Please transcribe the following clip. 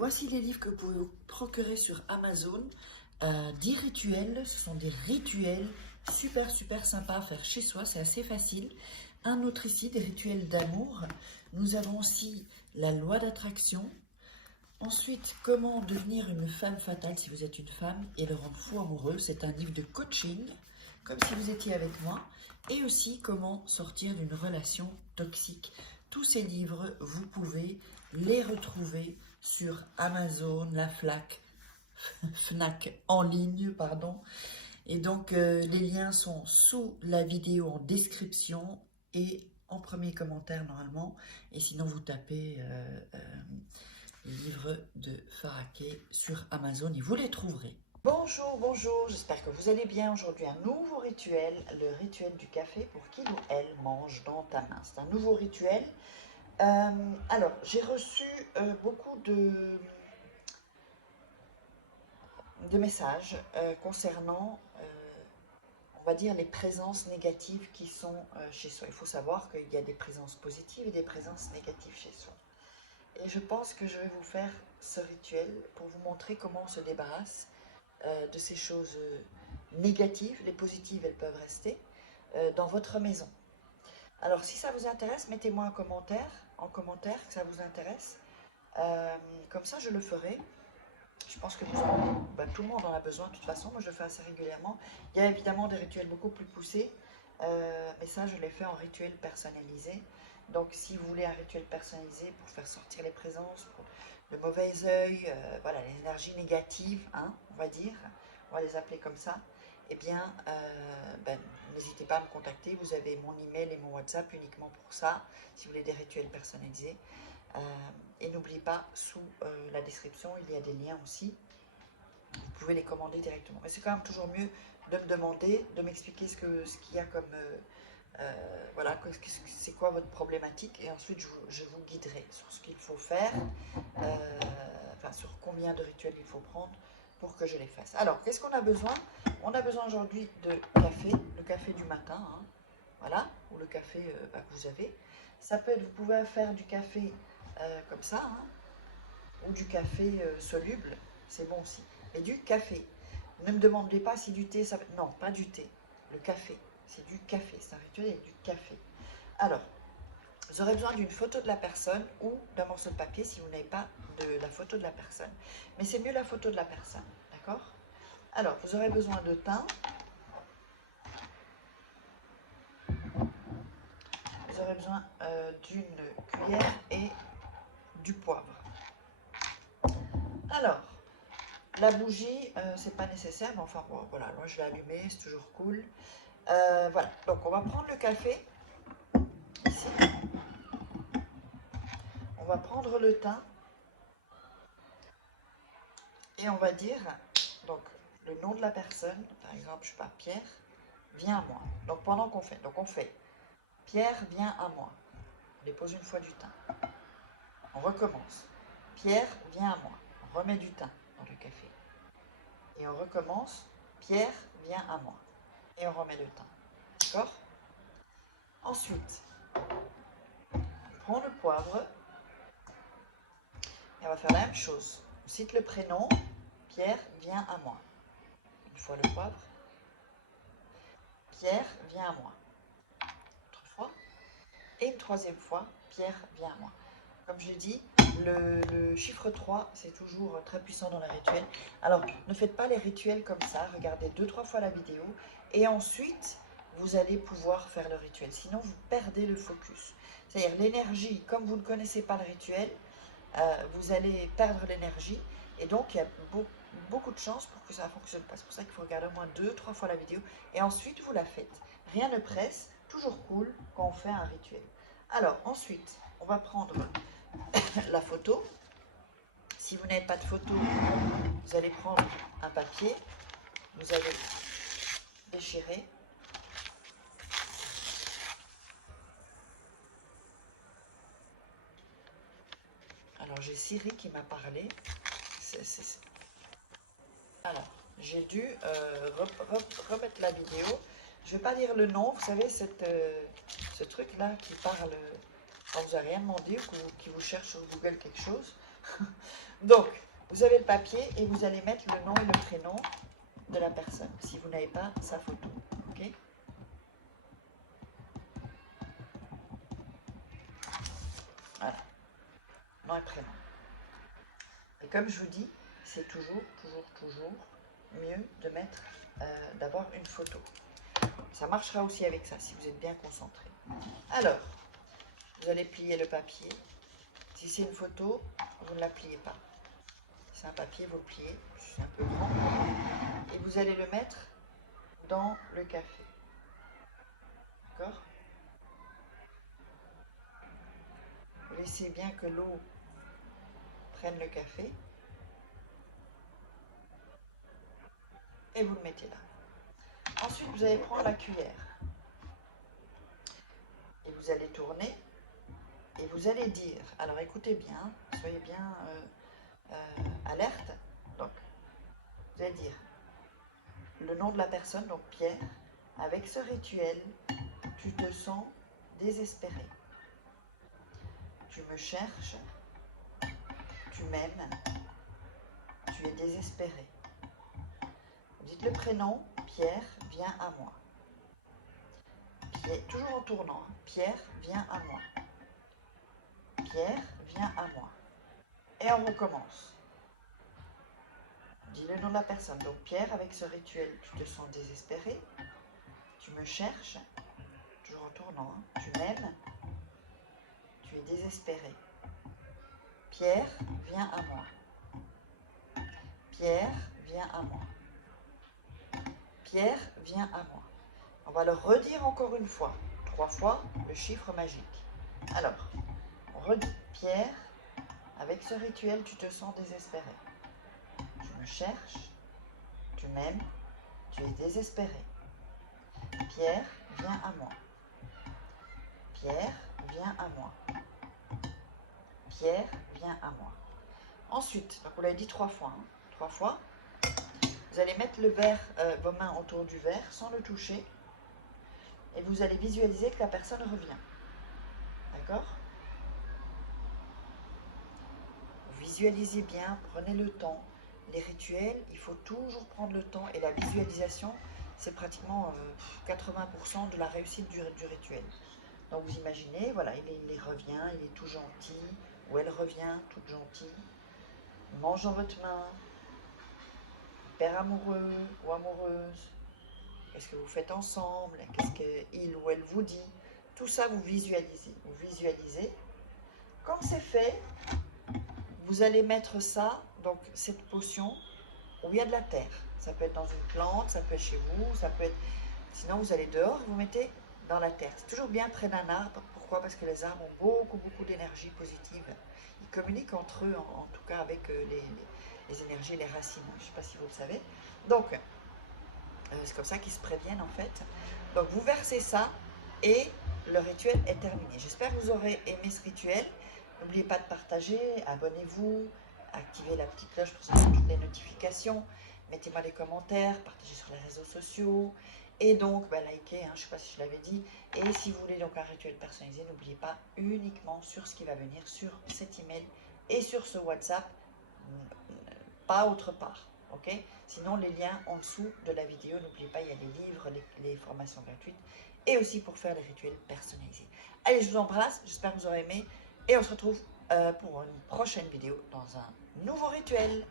voici les livres que vous pouvez vous procurer sur Amazon. 10 rituels, ce sont des rituels super sympas à faire chez soi, c'est assez facile. Un autre ici, des rituels d'amour. Nous avons aussi la loi d'attraction. Ensuite, comment devenir une femme fatale si vous êtes une femme et le rendre fou amoureux. C'est un livre de coaching, comme si vous étiez avec moi. Et aussi, comment sortir d'une relation toxique. Tous ces livres, vous pouvez les retrouver sur Amazon, la Fnac en ligne, pardon. Et donc, les liens sont sous la vidéo en description et en premier commentaire normalement. Et sinon, vous tapez livre de Faraquet sur Amazon et vous les trouverez. Bonjour, j'espère que vous allez bien. Aujourd'hui, un nouveau rituel, le rituel du café pour qu'il ou elle mange dans ta main. C'est un nouveau rituel. Alors, j'ai reçu beaucoup de messages concernant, on va dire, les présences négatives qui sont chez soi. Il faut savoir qu'il y a des présences positives et des présences négatives chez soi. Et je pense que je vais vous faire ce rituel pour vous montrer comment on se débarrasse de ces choses négatives. Les positives, elles peuvent rester dans votre maison. Alors, si ça vous intéresse, mettez-moi un commentaire, que ça vous intéresse. Comme ça, je le ferai. Je pense que tout le monde en a besoin de toute façon. Moi, je le fais assez régulièrement. Il y a évidemment des rituels beaucoup plus poussés. Mais ça, je l'ai fait en rituel personnalisé. Donc, si vous voulez un rituel personnalisé pour faire sortir les présences, pour le mauvais œil, voilà, les énergies négatives, hein, on va dire, on va les appeler comme ça, eh bien, n'hésitez pas à me contacter. Vous avez mon email et mon WhatsApp uniquement pour ça, si vous voulez des rituels personnalisés. Et n'oubliez pas, sous la description, il y a des liens aussi. Vous pouvez les commander directement. Mais c'est quand même toujours mieux de me demander, de m'expliquer ce qu'il y a comme... voilà, c'est quoi votre problématique. Et ensuite, je vous guiderai sur ce qu'il faut faire, enfin, sur combien de rituels il faut prendre pour que je les fasse. Alors, qu'est-ce qu'on a besoin? On a besoin aujourd'hui de café, le café du matin, hein, voilà, ou le café que vous avez. Ça peut être, vous pouvez faire du café comme ça, hein, ou du café soluble, c'est bon aussi. Mais du café. Ne me demandez pas si du thé, ça... non, pas du thé, le café. C'est du café, c'est un rituel avec du café. Alors, vous aurez besoin d'une photo de la personne ou d'un morceau de papier si vous n'avez pas de la photo de la personne. Mais c'est mieux la photo de la personne, d'accord? Alors, vous aurez besoin de thym. Vous aurez besoin d'une cuillère et du poivre. Alors, la bougie, c'est pas nécessaire, mais enfin, bon, voilà, moi je l'ai allumée, c'est toujours cool. Voilà, donc on va prendre le café, ici. On va prendre le thym. Et on va dire, donc, le nom de la personne, par exemple, je sais pas, Pierre, viens à moi. Donc, pendant qu'on fait, on fait, Pierre, viens à moi. On dépose une fois du thym. On recommence. Pierre, viens à moi. On remet du thym dans le café. Et on recommence. Pierre, viens à moi. Et on remet le thym. D'accord? Ensuite, on prend le poivre. Et on va faire la même chose. On cite le prénom. Pierre, viens à moi. Une fois le poivre. Pierre, viens à moi. Autre fois. Et une troisième fois, Pierre, viens à moi. Comme je dis, le chiffre 3, c'est toujours très puissant dans les rituels. Alors, ne faites pas les rituels comme ça. Regardez 2-3 fois la vidéo. Et ensuite, vous allez pouvoir faire le rituel. Sinon, vous perdez le focus. C'est-à-dire l'énergie, comme vous ne connaissez pas le rituel, vous allez perdre l'énergie. Et donc, il y a beaucoup de chances pour que ça ne fonctionne pas. C'est pour ça qu'il faut regarder au moins 2-3 fois la vidéo. Et ensuite, vous la faites. Rien ne presse. Toujours cool quand on fait un rituel. Alors, ensuite, on va prendre la photo. Si vous n'avez pas de photo, vous allez prendre un papier. Vous allez déchirer. Alors, j'ai Siri qui m'a parlé. Alors, j'ai dû remettre la vidéo. Je ne vais pas dire le nom. Vous savez, ce truc-là qui parle quand vous n'avez rien demandé ou qui vous cherche sur Google quelque chose. Donc, vous avez le papier et vous allez mettre le nom et le prénom de la personne, si vous n'avez pas sa photo. Ok? Voilà, nom et prénom. Et comme je vous dis, c'est toujours mieux de mettre, d'avoir une photo. Ça marchera aussi avec ça, si vous êtes bien concentré. Alors, vous allez plier le papier. Si c'est une photo, vous ne la pliez pas. Si c'est un papier, vous le pliez, c'est un peu grand. Et vous allez le mettre dans le café. D'accord? Vous laissez bien que l'eau prenne le café. Et vous le mettez là. Ensuite, vous allez prendre la cuillère. Et vous allez tourner. Et vous allez dire, alors écoutez bien, soyez bien alerte. Donc, vous allez dire le nom de la personne, donc Pierre. Avec ce rituel, tu te sens désespéré. Tu me cherches, tu m'aimes, tu es désespéré. Vous dites le prénom, Pierre, viens à moi. Pierre, toujours en tournant, Pierre, viens à moi. Pierre, viens à moi. Et on recommence. Dis le nom de la personne. Donc Pierre, avec ce rituel, tu te sens désespéré. Tu me cherches, toujours en tournant, hein. Tu m'aimes, tu es désespéré. Pierre, viens à moi. Pierre, viens à moi. Pierre, viens à moi. On va le redire encore une fois. 3 fois le chiffre magique. Alors, on redit. Pierre, avec ce rituel, tu te sens désespéré. Tu me cherches, tu m'aimes, tu es désespéré. Pierre, viens à moi. Pierre, viens à moi. Pierre, viens à moi. Ensuite, donc on l'a dit 3 fois. 3 fois. Vous allez mettre le verre, vos mains autour du verre sans le toucher. Et vous allez visualiser que la personne revient. D'accord? Visualisez bien, prenez le temps. Les rituels, il faut toujours prendre le temps. Et la visualisation, c'est pratiquement 80% de la réussite du rituel. Donc vous imaginez, voilà, il revient, il est tout gentil, ou elle revient, toute gentille. Il mange dans votre main, hyper amoureux ou amoureuse. Qu'est-ce que vous faites ensemble? Qu'est-ce qu'il ou elle vous dit? Tout ça, vous visualisez. Vous visualisez. Quand c'est fait, vous allez mettre ça, donc cette potion, où il y a de la terre. Ça peut être dans une plante, ça peut être chez vous, ça peut être... Sinon, vous allez dehors, vous mettez dans la terre. C'est toujours bien près d'un arbre. Pourquoi? Parce que les arbres ont beaucoup d'énergie positive. Ils communiquent entre eux, en tout cas avec les énergies, les racines. Je ne sais pas si vous le savez. Donc, c'est comme ça qu'ils se préviennent en fait. Donc, vous versez ça et le rituel est terminé. J'espère que vous aurez aimé ce rituel. N'oubliez pas de partager, abonnez-vous, activez la petite cloche pour recevoir toutes les notifications. Mettez-moi des commentaires, partagez sur les réseaux sociaux. Et donc, likez, je ne sais pas si je l'avais dit. Et si vous voulez donc un rituel personnalisé, n'oubliez pas uniquement sur ce qui va venir sur cet email et sur ce WhatsApp, pas autre part. Ok? Sinon, les liens en dessous de la vidéo, n'oubliez pas, il y a les livres, les formations gratuites et aussi pour faire les rituels personnalisés. Allez, je vous embrasse, j'espère que vous aurez aimé et on se retrouve pour une prochaine vidéo dans un nouveau rituel.